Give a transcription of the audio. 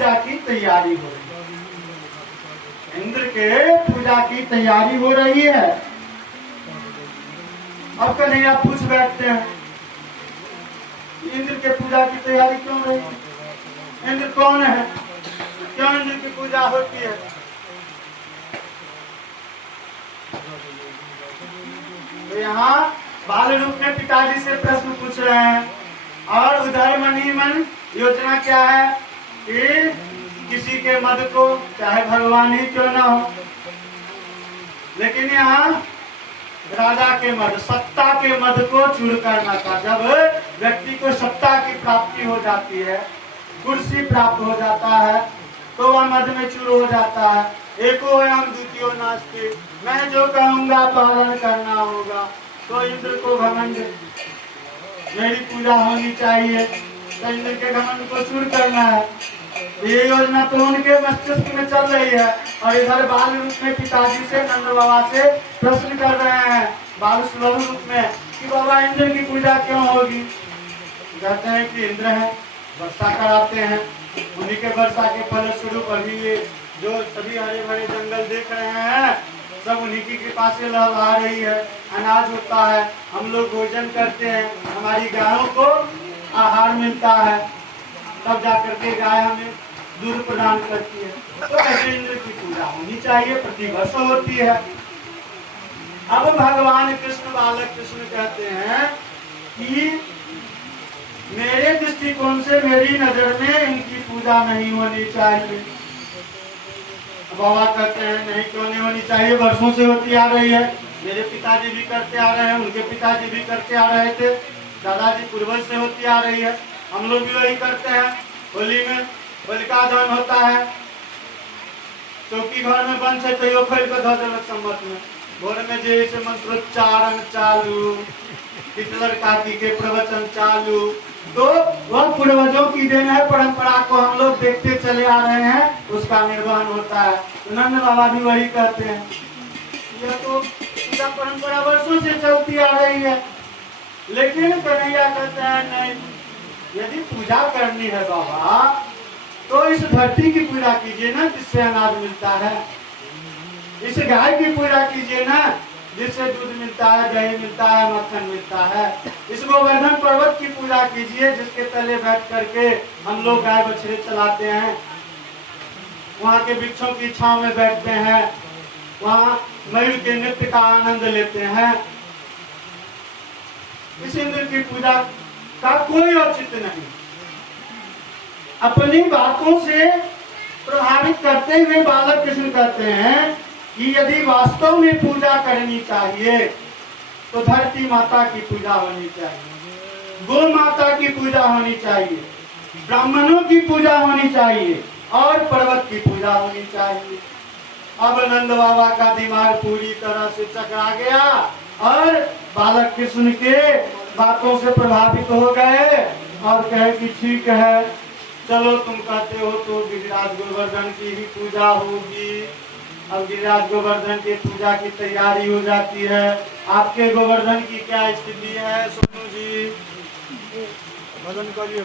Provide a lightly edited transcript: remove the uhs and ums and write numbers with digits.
पूजा की तैयारी हो रही है। इंद्र के पूजा की तैयारी हो रही है। अब कन्हैया पूछ बैठते हैं, इंद्र के पूजा की तैयारी क्यों रही है? इंद्र कौन है? क्यों इंद्र की पूजा होती है? तो यहाँ बाल रूप में पिताजी से प्रश्न पूछ रहे हैं, और उधर मन ही मन योजना क्या है कि किसी के मद को, चाहे भगवान ही क्यों ना हो, लेकिन यहाँ राजा के मद, सत्ता के मद को चूर करना था। जब व्यक्ति को सत्ता की प्राप्ति हो जाती है, कुर्सी प्राप्त हो जाता है, तो वह मद में चूर हो जाता है। एको एवं द्वितीयो नास्ति, मैं जो कहूंगा पालन करना होगा। तो इंद्र को घमंड, मेरी पूजा होनी चाहिए, तो इंद्र के घमंड को चूर करना है। ये योजना तो उनके मस्तिष्क में चल रही है। और इधर बाल रूप में पिताजी से, नंद बाबा से प्रश्न कर रहे हैं बाल सुलभ रूप में कि बाबा इंद्र की पूजा क्यों होगी? कहते हैं कि इंद्र है, वर्षा कराते हैं, उन्हीं के वर्षा के फलस्वरूप अभी ये जो सभी हरे भरे जंगल देख रहे हैं, सब उन्हीं की कृपा से लहला रही है। अनाज होता है, हम लोग भोजन करते हैं, हमारी गायों को आहार मिलता है, तब जाकर के गाय हमें दूध प्रदान करती है। तो ऐसे इंद्र की पूजा होनी चाहिए, प्रतिवर्ष होती है। अब भगवान कृष्ण, बालक कृष्ण कहते हैं कि मेरे दृष्टिकोण से, मेरी नजर में इनकी पूजा नहीं होनी चाहिए। बाबा कहते हैं नहीं, क्यों नहीं होनी चाहिए? वर्षों से होती आ रही है, मेरे पिताजी भी करते आ रहे हैं, उनके पिताजी भी करते आ रहे थे, दादाजी पूर्वज से होती आ रही है, हम लोग भी वही करते हैं। होली में होलिका दहन होता है, चौकी घर में बंद है तो यो खोल के धो देलक सम्मत में, भोर में जैसे मंत्रोच्चारण चालू, हिटलर काकी के प्रवचन चालू। तो वह पूर्वजों की देन है, परंपरा को हम लोग देखते चले आ रहे हैं, उसका निर्वहन होता है। तो नंद बाबा भी वही कहते हैं, यह तो पूजा परंपरा वर्षों से चलती आ रही है। लेकिन कन्हैया कहते हैं नहीं, यदि पूजा करनी है बाबा, तो इस धरती की पूजा कीजिए ना, जिससे अनाज मिलता है। इस गाय की पूजा कीजिए ना, जिससे दूध मिलता है, दही मिलता है, मक्खन मिलता है। इस गोवर्धन पर्वत की पूजा कीजिए, जिसके तले बैठ करके हम लोग गाय बछड़े चलाते हैं, वहाँ के वृक्षों की छांव में बैठते हैं, वहाँ मयूर के नृत्य का आनंद लेते हैं। इस इंद्र की पूजा का कोई औचित्य नहीं। अपनी बातों से प्रभावित करते हुए बालक कृष्ण कहते हैं कि यदि वास्तव में पूजा करनी चाहिए तो धरती माता की पूजा होनी चाहिए, गौ माता की पूजा होनी चाहिए, ब्राह्मणों की पूजा होनी चाहिए, और पर्वत की पूजा होनी चाहिए। अब नंद बाबा का दिमाग पूरी तरह से चकरा गया और बालक कृष्ण के बातों से प्रभावित हो गए और कहे कि ठीक है, चलो तुम कहते हो तो गिरिराज गोवर्धन की ही पूजा होगी। अब गिरिराज गोवर्धन की पूजा की तैयारी हो जाती है। आपके गोवर्धन की क्या स्थिति है सोनू जी? भजन करिए।